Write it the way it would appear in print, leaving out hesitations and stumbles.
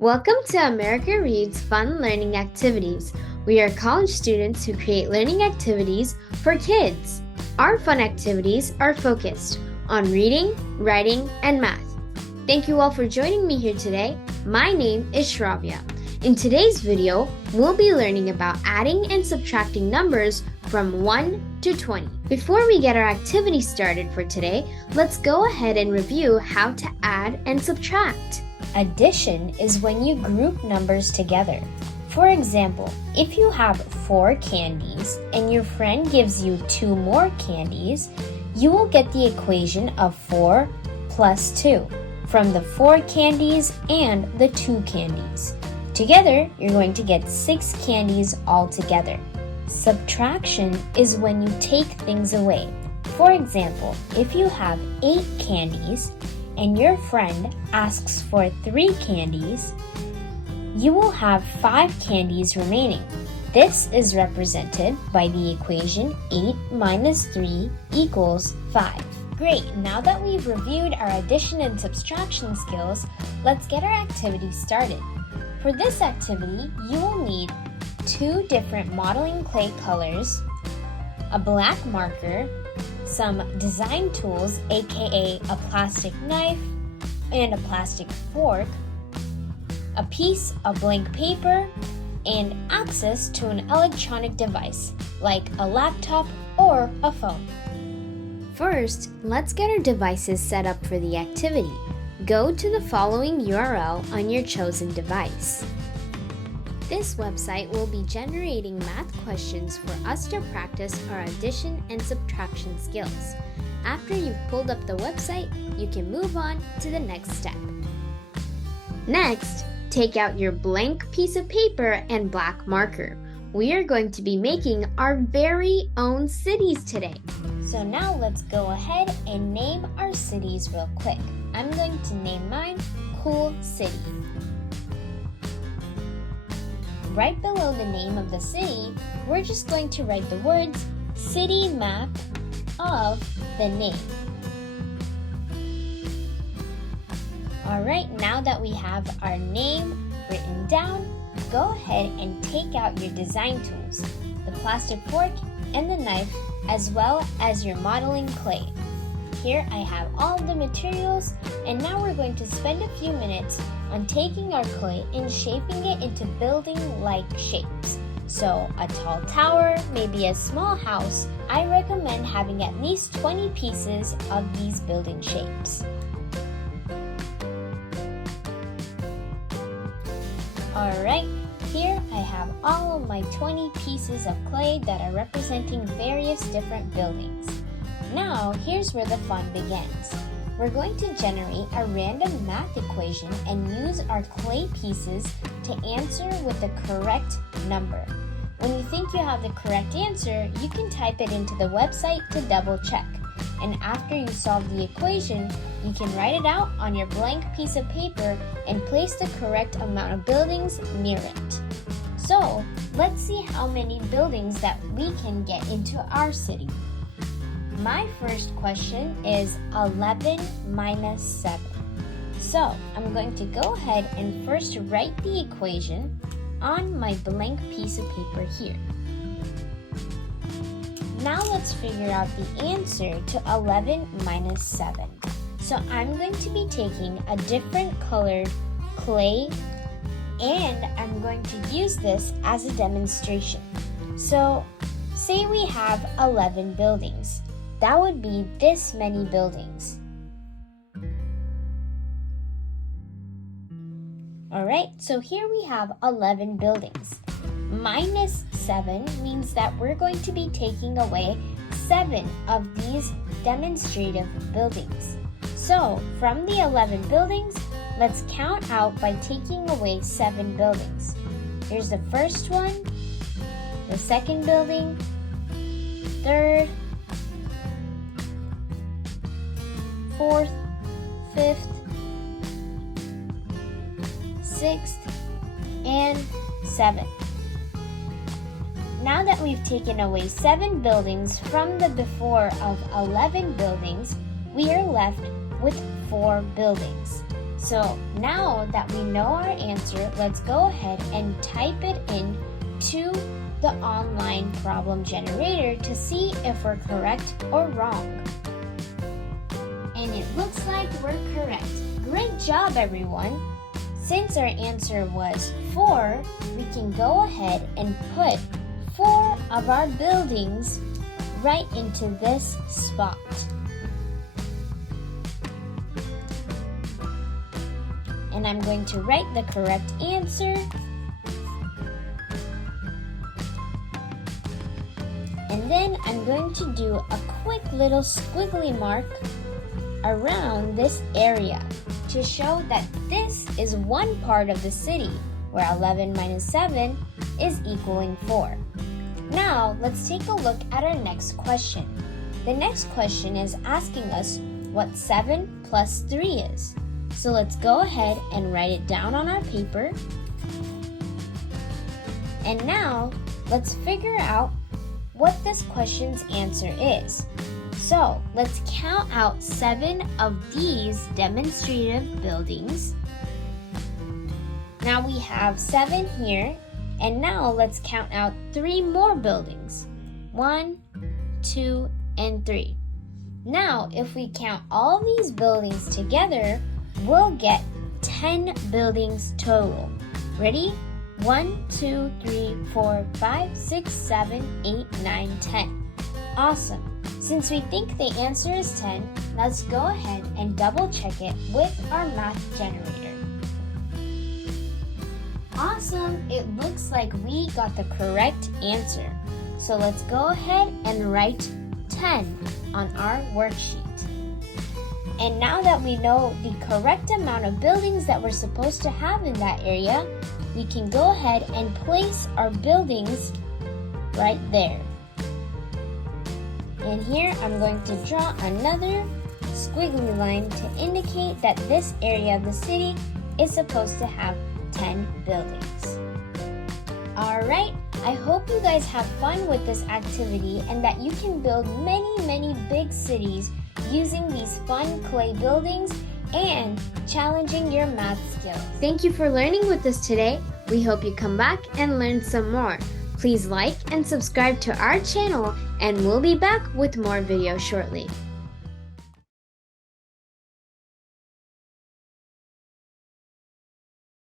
Welcome to America Reads Fun Learning Activities. We are college students who create learning activities for kids. Our fun activities are focused on reading, writing, and math. Thank you all for joining me here today. My name is Shravya. In today's video, we'll be learning about adding and subtracting numbers from 1 to 20. Before we get our activity started for today, let's go ahead and review how to add and subtract. Addition is when you group numbers together. For example, if you have 4 candies and your friend gives you 2 more candies, you will get the equation of 4 plus 2 from the 4 candies and the 2 candies. Together, you're going to get 6 candies altogether. Subtraction is when you take things away. For example, if you have 8 candies and your friend asks for 3 candies, you will have 5 candies remaining. This is represented by the equation 8 minus 3 equals 5. Great, now that we've reviewed our addition and subtraction skills, let's get our activity started. For this activity, you will need 2 different modeling clay colors, a black marker, some design tools, aka a plastic knife and a plastic fork, a piece of blank paper, and access to an electronic device like a laptop or a phone. First, let's get our devices set up for the activity. Go to the following URL on your chosen device. This website will be generating math questions for us to practice our addition and subtraction skills. After you've pulled up the website, you can move on to the next step. Next, take out your blank piece of paper and black marker. We are going to be making our very own cities today. So now let's go ahead and name our cities real quick. I'm going to name mine Cool City. Right below the name of the city, we're just going to write the words city map of the name. Alright, now that we have our name written down, go ahead and take out your design tools, the plastic fork and the knife, as well as your modeling clay. Here I have all the materials, and now we're going to spend a few minutes on taking our clay and shaping it into building-like shapes. So a tall tower, maybe a small house. I recommend having at least 20 pieces of these building shapes. Alright, here I have all of my 20 pieces of clay that are representing various different buildings. Now, here's where the fun begins. We're going to generate a random math equation and use our clay pieces to answer with the correct number. When you think you have the correct answer, you can type it into the website to double check. And after you solve the equation, you can write it out on your blank piece of paper and place the correct amount of buildings near it. So, let's see how many buildings that we can get into our city. My first question is 11 minus 7. So, I'm going to go ahead and first write the equation on my blank piece of paper here. Now let's figure out the answer to 11 minus 7. So I'm going to be taking a different colored clay and I'm going to use this as a demonstration. So, say we have 11 buildings. That would be this many buildings. Alright, so here we have 11 buildings. Minus 7 means that we're going to be taking away 7 of these demonstrative buildings. So, from the 11 buildings, let's count out by taking away 7 buildings. Here's the first one, the second building, third, 4th, 5th, 6th, and 7th. Now that we've taken away 7 buildings from the before of 11 buildings, we are left with 4 buildings. So now that we know our answer, let's go ahead and type it in to the online problem generator to see if we're correct or wrong. And it looks like we're correct. Great job, everyone! Since our answer was 4, we can go ahead and put 4 of our buildings right into this spot. And I'm going to write the correct answer. And then I'm going to do a quick little squiggly mark around this area to show that this is one part of the city where 11 minus 7 is equaling 4. Now, let's take a look at our next question. The next question is asking us what 7 plus 3 is. So let's go ahead and write it down on our paper. And now, let's figure out what this question's answer is. So, let's count out 7 of these demonstrative buildings. Now we have 7 here, and now let's count out 3 more buildings. 1, 2, and 3. Now, if we count all these buildings together, we'll get 10 buildings total. Ready? 1, 2, 3, 4, 5, 6, 7, 8, 9, 10. Awesome. Since we think the answer is 10, let's go ahead and double check it with our math generator. Awesome. It looks like we got the correct answer. So let's go ahead and write 10 on our worksheet. And now that we know the correct amount of buildings that we're supposed to have in that area, we can go ahead and place our buildings right there. And here I'm going to draw another squiggly line to indicate that this area of the city is supposed to have 10 buildings. Alright, I hope you guys have fun with this activity and that you can build many big cities using these fun clay buildings and challenging your math skills. Thank you for learning with us today. We hope you come back and learn some more. Please like and subscribe to our channel, and we'll be back with more videos shortly.